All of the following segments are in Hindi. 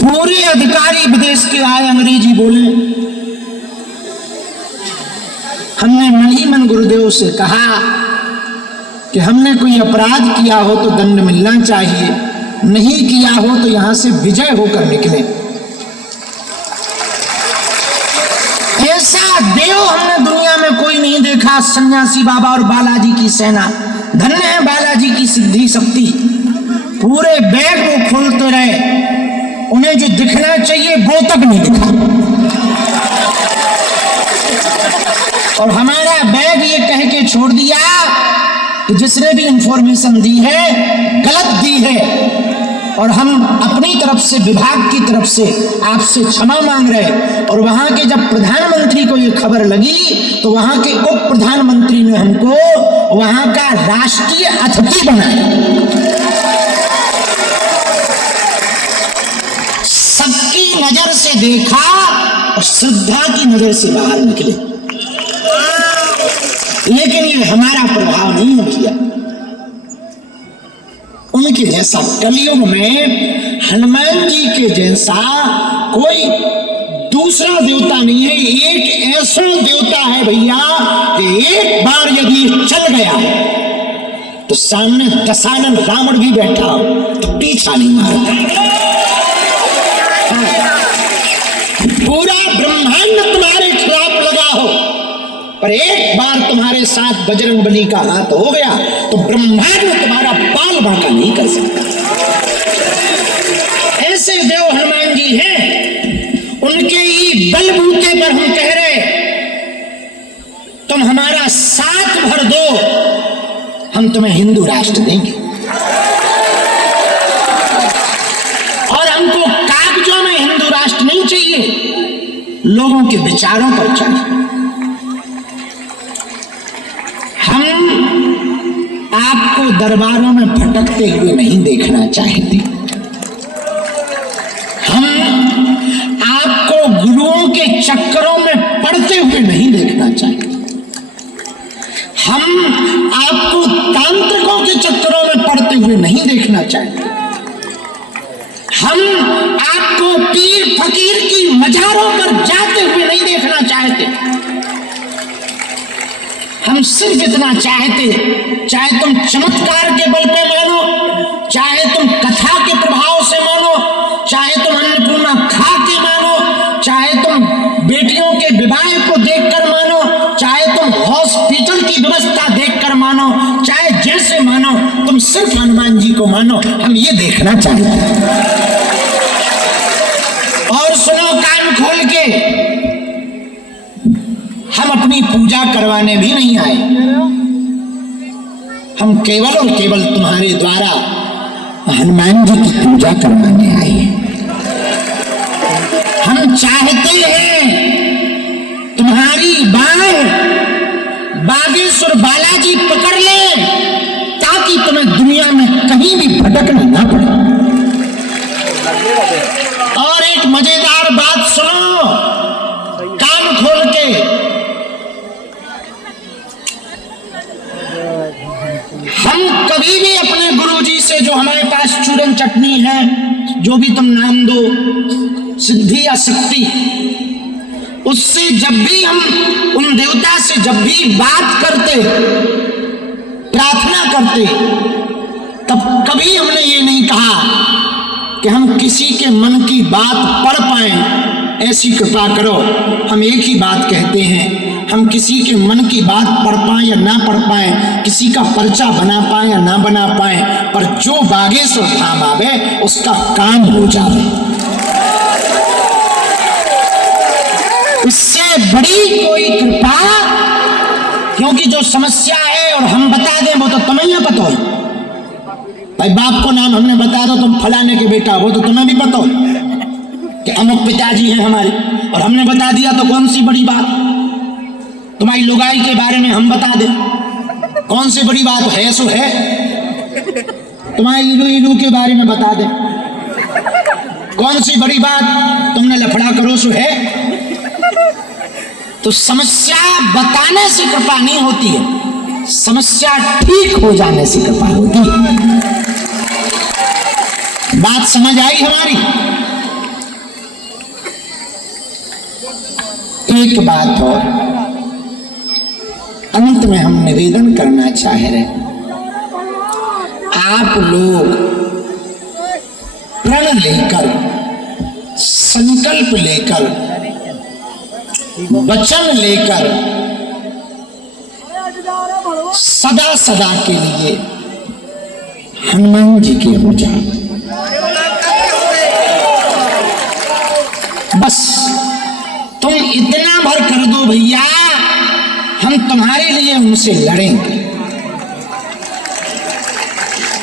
पूरे अधिकारी विदेश के आए, अंग्रेजी बोले। हमने मन ही मन गुरुदेव से कहा कि हमने कोई अपराध किया हो तो दंड मिलना चाहिए, नहीं किया हो तो यहां से विजय होकर निकले। ऐसा देव हमने दुनिया में कोई नहीं देखा। सन्यासी बाबा और बालाजी की सेना, धन्य है बालाजी की सिद्धि शक्ति। पूरे बैग वो खोलते रहे, उन्हें जो दिखना चाहिए वो तक नहीं दिखा। और हमारा बैग ये कह के छोड़ दिया कि जिसने भी इंफॉर्मेशन दी है गलत दी है, और हम अपनी तरफ से, विभाग की तरफ से आपसे क्षमा मांग रहे। और वहां के जब प्रधानमंत्री को ये खबर लगी तो वहां के उप प्रधानमंत्री ने हमको वहां का राष्ट्रीय अतिथि बनाया। सबकी नजर से देखा और श्रद्धा की नजर से बाहर निकले। लेकिन ये हमारा प्रभाव नहीं है भैया। उनके जैसा कलयुग में हनुमान जी के जैसा कोई दूसरा देवता नहीं है। एक ऐसा देवता है भैया कि एक बार यदि चल गया तो सामने दशानन रावण भी बैठा हो तो पीछा नहीं मारता। पूरा ब्रह्मांड तुम्हारे खिलाफ लगा हो, पर एक बार तुम्हारे साथ बजरंगबली का हाथ हो गया तो ब्रह्मांड तुम्हारा बाल बांका नहीं कर सकता। ऐसे देव हनुमान जी हैं। उनके ही बलबूते पर हम कह रहे तुम हमारा साथ भर दो, हम तुम्हें हिंदू राष्ट्र देंगे। और हमको कागजों में हिंदू राष्ट्र नहीं चाहिए, लोगों के विचारों पर चाहिए। हम आपको दरबारों में भटकते हुए नहीं देखना चाहते। हम आपको गुरुओं के चक्करों में पड़ते हुए नहीं देखना चाहते। हम आपको तांत्रिकों के चक्करों में पड़ते हुए नहीं देखना चाहते। हम आपको पीर फकीर की मजारों पर जाते हुए नहीं देखना चाहते। हम सिर्फ इतना चाहते, चाहे तुम चमत्कार के बल पे मानो, चाहे तुम कथा के प्रभाव से मानो, चाहे तुम अन्नपूर्णा खा के मानो, चाहे तुम बेटियों के विवाह को देखकर मानो, चाहे तुम हॉस्पिटल की व्यवस्था देखकर मानो, चाहे जैसे मानो, तुम सिर्फ हनुमान जी को मानो। हम ये देखना चाहते हैं। और सुनो कान खोल के, हम अपनी पूजा करवाने भी नहीं आए। हम केवल और केवल तुम्हारे द्वारा हनुमान जी की पूजा करवाने आए हैं। हम चाहते हैं तुम्हारी बाह बागेश्वर बालाजी पकड़ ले, ताकि तुम्हें दुनिया में कहीं भी भटकना ना पड़े। और एक मजेदार बात सुनो कान खोल के, हम कभी भी अपने गुरुजी से, जो हमारे पास चूरन चटनी है, जो भी तुम नाम दो, सिद्धि या शक्ति, उससे जब भी हम उन देवता से जब भी बात करते, प्रार्थना करते, तब कभी हमने ये नहीं कहा कि हम किसी के मन की बात पढ़ पाए, ऐसी कृपा करो। हम एक ही बात कहते हैं, हम किसी के मन की बात पढ़ पाए या ना पढ़ पाए, किसी का पर्चा बना पाए या ना बना पाए, पर जो बागेश्वर धाम आवे उसका काम हो जावे। इससे बड़ी कोई कृपा, क्योंकि जो समस्या है और हम बता दें वो तो तुम्हें ना पता हो। भाई बाप को नाम हमने बता दो, तुम फलाने के बेटा, वो तो तुम्हें भी पता हो कि अमुक पिताजी हैं हमारे, और हमने बता दिया तो कौन सी बड़ी बात। तुम्हारी लुगाई के बारे में हम बता दें, कौन सी बड़ी बात है, सो है। तुम्हारी इलू के बारे में बता दें, कौन सी बड़ी बात। तुमने लफड़ा करो, सो है। तो समस्या बताने से कृपा नहीं होती है, समस्या ठीक हो जाने से कृपा होती है। बात समझ आई हमारी? एक बात और अंत में हम निवेदन करना चाह रहे, आप लोग प्रण लेकर, संकल्प लेकर, वचन लेकर सदा सदा के लिए हनुमान जी के हो जाओ। बस तुम इतना भर कर दो भैया, हम तुम्हारे लिए उनसे लड़ेंगे।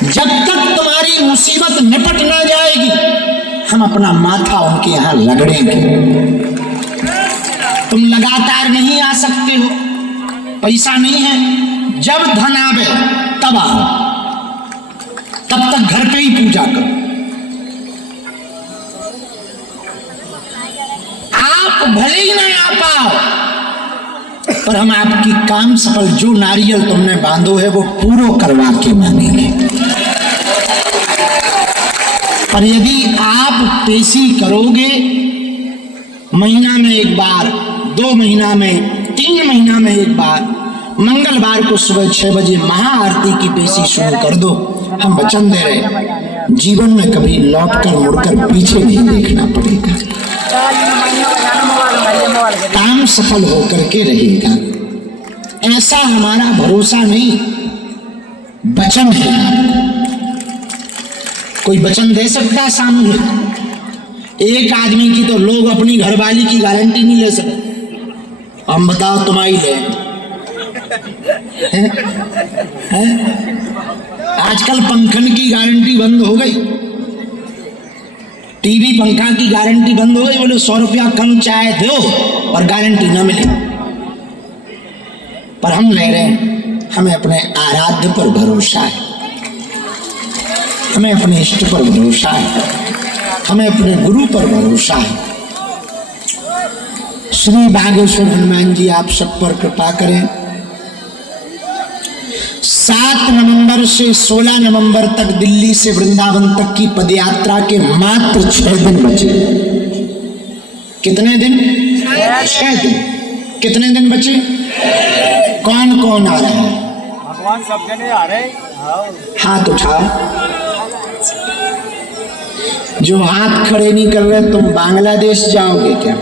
जब तक तुम्हारी मुसीबत निपट ना जाएगी, हम अपना माथा उनके यहां रगड़ेंगे। तुम लगातार नहीं आ सकते हो, पैसा नहीं है, जब धन आवे तब आओ, तब तक घर पे ही पूजा करो। आप भले ही ना आ पाओ, पर हम आपकी काम सफल, जो नारियल तुमने बांधो है वो पूरो करवा के मानेंगे। पर यदि आप पेशी करोगे, महीना में एक बार, 2 महीना में, 3 महीना में एक बार, मंगलवार को सुबह 6 बजे महाआरती की पेशी शुरू कर दो। हम वचन दे रहे, जीवन में कभी लौटकर मुड़कर पीछे नहीं देखना पड़ेगा, काम सफल होकर के रहेगा। ऐसा हमारा भरोसा नहीं, वचन है। कोई वचन दे सकता है सामूहिक? एक आदमी की तो लोग अपनी घरवाली की गारंटी नहीं ले सकते। हम बताओ तुम्हारी ले आजकल पंखन की गारंटी बंद हो गई, टीवी पंखा की गारंटी बंद हो गई। बोले 100 रुपया कम चाहे दो और गारंटी ना मिले। पर हम ले रहे हैं, हमें अपने आराध्य पर भरोसा है, हमें अपने इष्ट पर भरोसा है, हमें अपने गुरु पर भरोसा है। श्री बागेश्वर हनुमान जी आप सब पर कृपा करें। 7 नवंबर से 16 नवंबर तक दिल्ली से वृंदावन तक की पदयात्रा के मात्र 6 दिन बचे। कितने दिन? 6 दिन। कितने दिन बचे? कौन कौन आ रहा है? भगवान सब जने आ रहे। हाथ उठाओ। जो हाथ खड़े नहीं कर रहे, तुम बांग्लादेश जाओगे क्या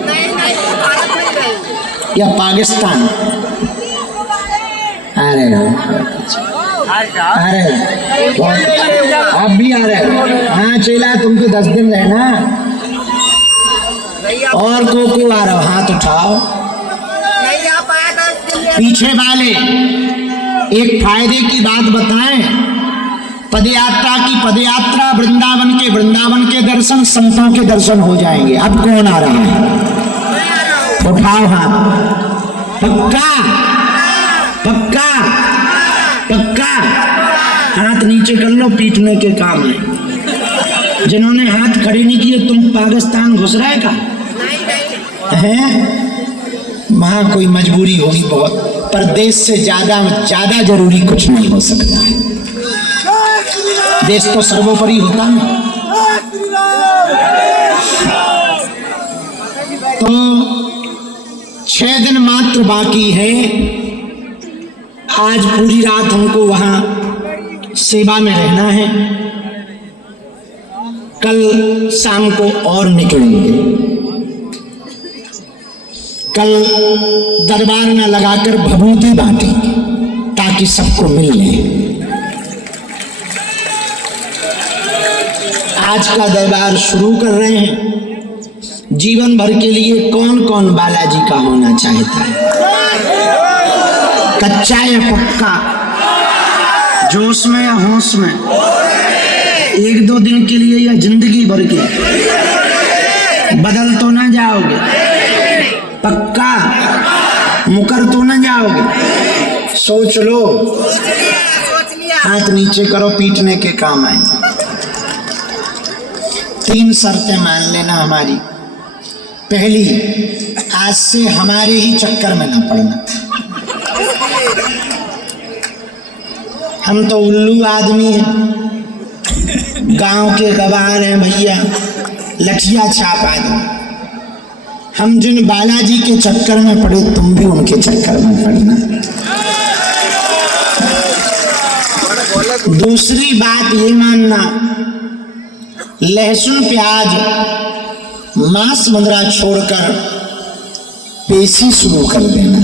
या पाकिस्तान? अरे अरे आप भी आ रहे हो? हाँ चला, तुमको 10 दिन रहना। और को आ रहा हो? हाथ उठाओ। पीछे वाले एक फायदे की बात बताएं, पदयात्रा की पदयात्रा, वृंदावन के दर्शन, संतों के दर्शन हो जाएंगे। अब कौन आ रहा है? उठाओ हाथ। पक्का पक्का पक्का? हाथ नीचे कर लो, पीटने के काम है। जिन्होंने हाथ खड़े नहीं किए, तुम पाकिस्तान घुस रहे का है? वहां कोई मजबूरी होगी बहुत, पर देश से ज्यादा जरूरी कुछ नहीं हो सकता है। देश तो सर्वोपरि होता है। तो 6 दिन मात्र बाकी है। आज पूरी रात हमको वहां सेवा में रहना है। कल शाम को और निकलेंगे। कल दरबार में लगाकर भभूति बांटेंगे ताकि सबको मिल ले। आज का दरबार शुरू कर रहे हैं। जीवन भर के लिए कौन कौन बालाजी का होना चाहता है? कच्चा या पक्का? जोश में या होश में? 1-2 दिन के लिए या जिंदगी भर के? बदल तो ना जाओगे? पक्का? मुकर तो ना जाओगे? सोच लो। हाथ नीचे करो, पीटने के काम आएंगे। 3 शर्तें मान लेना हमारी। पहली, आज से हमारे ही चक्कर में ना पड़ना। हम तो उल्लू आदमी हैं, गांव के गवार हैं भैया, लठिया छाप आदमी। हम जिन बालाजी के चक्कर में पड़े तुम भी उनके चक्कर में पड़ना। दूसरी बात ये मानना, लहसुन प्याज मांस मुद्रा छोड़कर पेशी शुरू कर देना,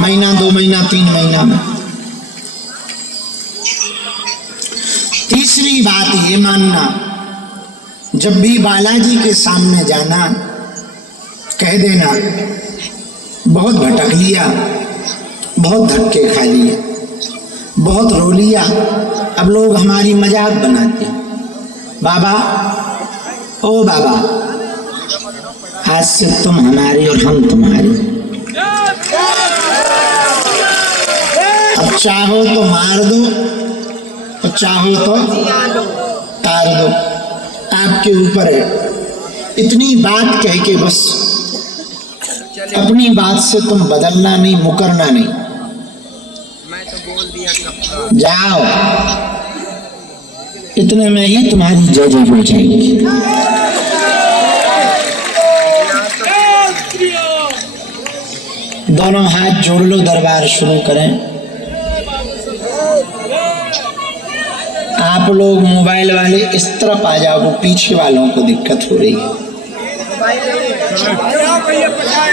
महीना 2 महीना 3 महीना में। तीसरी बात ये मानना, जब भी बालाजी के सामने जाना कह देना बहुत भटक लिया, बहुत धक्के खा लिए, बहुत रो लिया, अब लोग हमारी मजाक बनाते हैं। बाबा, ओ बाबा, आज से तुम हमारी और हम तुम्हारी। अब चाहो तो मार दो और चाहो तो तार दो, आपके ऊपर है। इतनी बात कह के बस अपनी बात से तुम बदलना नहीं, मुकरना नहीं। जाओ, इतने में ही तुम्हारी जय जय हो जाएगी। दोनों हाथ जोड़ लो, दरबार शुरू करें। आप लोग मोबाइल वाले इस तरफ आ जाओ, वो पीछे वालों को दिक्कत हो रही है।